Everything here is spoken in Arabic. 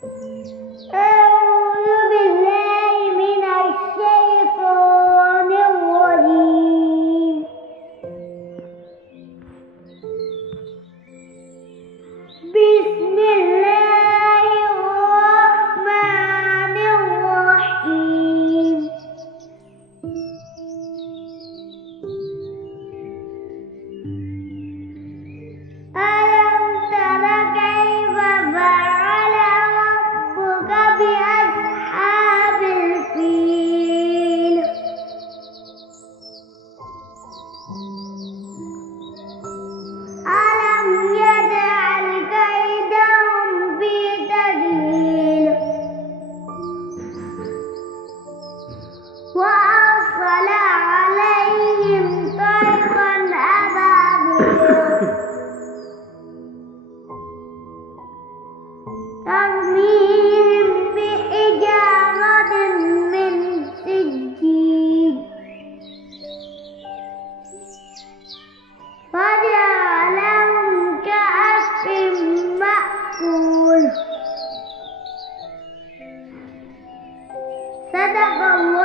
أعوذ بالله من الشيطان الرجيم. بسم الله الرحمن الرحيم. ألم تر كيف فعل ربك بأصحاب الفيل؟ ألم يجعل كيدهم في تضليل وأرسل عليهم طيرا أبابيل ترميهم بحجارة من سجيل فجعلهم كعصف مأكول. صدق الله.